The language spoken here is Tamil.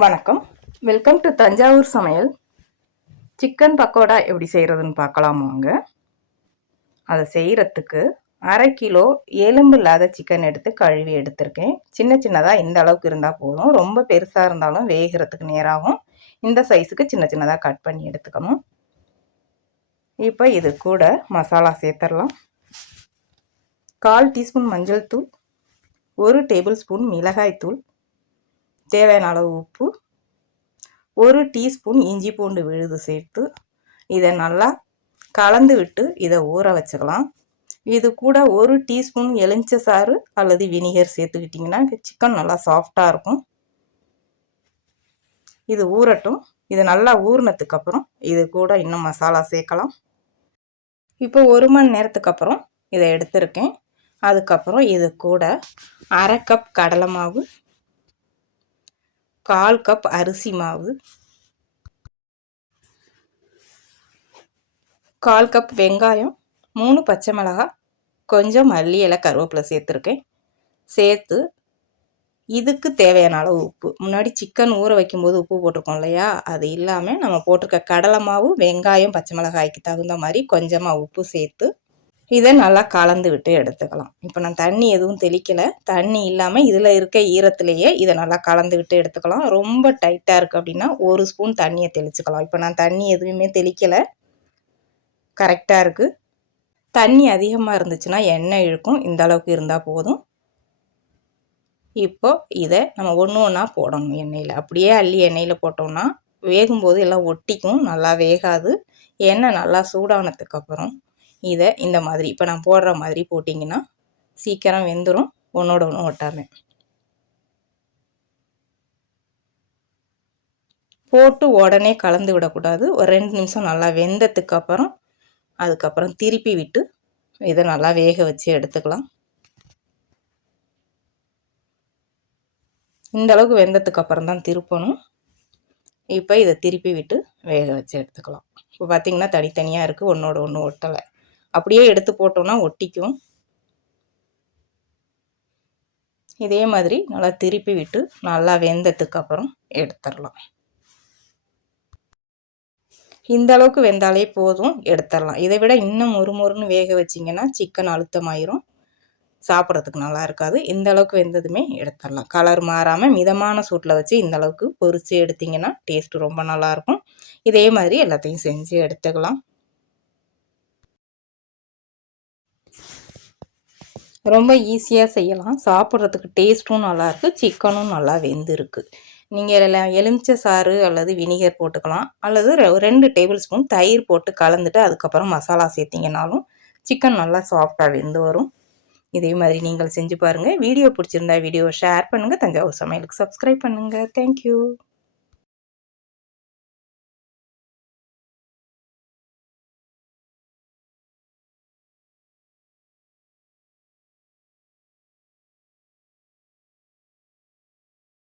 வணக்கம். வெல்கம் டு தஞ்சாவூர் சமையல். சிக்கன் பக்கோடா எப்படி செய்கிறதுன்னு பார்க்கலாமாங்க. அதை செய்கிறதுக்கு 1/2 கிலோ எலும்பு இல்லாத சிக்கன் எடுத்து கழுவி எடுத்திருக்கேன். சின்ன சின்னதாக இந்த அளவுக்கு இருந்தால் போதும். ரொம்ப பெருசாக இருந்தாலும் வேகிறதுக்கு நேராகும். இந்த சைஸுக்கு சின்ன சின்னதாக கட் பண்ணி எடுத்துக்கணும். இப்போ இது கூட மசாலா சேர்த்துடலாம். 1/4 டீஸ்பூன் மஞ்சள் தூள், 1 டேபிள் ஸ்பூன் மிளகாய் தூள், தேவையான அளவு உப்பு, 1 டீஸ்பூன் இஞ்சி பூண்டு விழுது சேர்த்து இதை நல்லா கலந்து விட்டு இதை ஊற வச்சுக்கலாம். இது கூட 1 டீஸ்பூன் எலுமிச்சை சாறு அல்லது வினிகர் சேர்த்துக்கிட்டிங்கன்னா சிக்கன் நல்லா சாஃப்டாக இருக்கும். இது ஊறட்டும். இது நல்லா ஊறினதுக்கு அப்புறம் இது கூட இன்னும் மசாலா சேர்க்கலாம். இப்போ 1 மணி நேரத்துக்கு அப்புறம் இதை எடுத்திருக்கேன். அதுக்கப்புறம் இது கூட 1/2 கப் கடலை மாவு, 1/4 கப் அரிசி மாவு, 1/4 கப் வெங்காயம், 3 பச்சை மிளகாய், கொஞ்சம் மல்லி இலை, கருவேப்பிலை சேர்த்துருக்கேன். சேர்த்து இதுக்கு தேவையான அளவு உப்பு, முன்னாடி சிக்கன் ஊற வைக்கும்போது உப்பு போட்டிருக்கோம் இல்லையா, அது இல்லாமல் நம்ம போட்டிருக்க கடலை மாவு, வெங்காயம், பச்சை மிளகாய்க்கு தகுந்த மாதிரி கொஞ்சமாக உப்பு சேர்த்து இதை நல்லா கலந்து விட்டு எடுத்துக்கலாம். இப்போ நான் தண்ணி எதுவும் தெளிக்கலை. தண்ணி இல்லாமல் இதில் இருக்க ஈரத்துலேயே இதை நல்லா கலந்து விட்டு எடுத்துக்கலாம். ரொம்ப டைட்டாக இருக்குது அப்படின்னா 1 ஸ்பூன் தண்ணியை தெளிச்சுக்கலாம். இப்போ நான் தண்ணி எதுவுமே தெளிக்கலை, கரெக்டாக இருக்குது. தண்ணி அதிகமாக இருந்துச்சுன்னா எண்ணெய் இழுக்கும். இந்த அளவுக்கு இருந்தால் போதும். இப்போ இதை நம்ம ஒன்று ஒன்றா போடணும் எண்ணெயில். அப்படியே அள்ளி எண்ணெயில் போட்டோம்னா வேகும்போது எல்லாம் ஒட்டிக்கும், நல்லா வேகாது. எண்ணெய் நல்லா சூடானதுக்கப்புறம் இதை இந்த மாதிரி இப்போ நான் போடுற மாதிரி போட்டிங்கன்னா சீக்கிரம் வெந்துடும், ஒன்றோட ஒன்று ஒட்டாமல். போட்டு உடனே கலந்து விடக்கூடாது. ஒரு 2 நிமிஷம் நல்லா வெந்ததுக்கப்புறம் அதுக்கப்புறம் திருப்பி விட்டு இதை நல்லா வேக வச்சு எடுத்துக்கலாம். இந்த அளவுக்கு வெந்ததுக்கு அப்புறம் தான் திருப்பணும். இப்போ இதை திருப்பி விட்டு வேக வச்சு எடுத்துக்கலாம். இப்போ பார்த்திங்கன்னா தனித்தனியாக இருக்குது, ஒன்றோட ஒன்று ஒட்டலை. அப்படியே எடுத்து போட்டோம்னா ஒட்டிக்கும். இதே மாதிரி நல்லா திருப்பி விட்டு நல்லா வெந்ததுக்கு அப்புறம் எடுத்துடலாம். இந்த அளவுக்கு வெந்தாலே போதும், எடுத்துடலாம். இதை விட இன்னும் மொறுமொறுன்னு வேக வச்சிங்கன்னா சிக்கன் அழுத்தமாயிரும், சாப்பிட்றதுக்கு நல்லா இருக்காது. இந்த அளவுக்கு வெந்ததுமே எடுத்துடலாம். கலர் மாறாமல் மிதமான சூட்டில் வச்சு இந்த அளவுக்கு பொரித்து எடுத்திங்கன்னா டேஸ்ட்டு ரொம்ப நல்லாயிருக்கும். இதே மாதிரி எல்லாத்தையும் செஞ்சு எடுத்துக்கலாம். ரொம்ப ஈஸியாக செய்யலாம். சாப்பிட்றதுக்கு டேஸ்ட்டும் நல்லாயிருக்கு, சிக்கனும் நல்லா வெந்திருக்கு. நீங்கள் எலுமிச்சை சாறு அல்லது வினிகர் போட்டுக்கலாம், அல்லது 2 டேபிள் ஸ்பூன் தயிர் போட்டு கலந்துட்டு அதுக்கப்புறம் மசாலா சேர்த்திங்கனாலும் சிக்கன் நல்லா சாஃப்டாக வெந்து வரும். இதே மாதிரி நீங்கள் செஞ்சு பாருங்கள். வீடியோ பிடிச்சிருந்தா வீடியோவை ஷேர் பண்ணுங்கள். தஞ்சாவூர் சமையலுக்கு சப்ஸ்கிரைப் பண்ணுங்கள். தேங்க்யூ.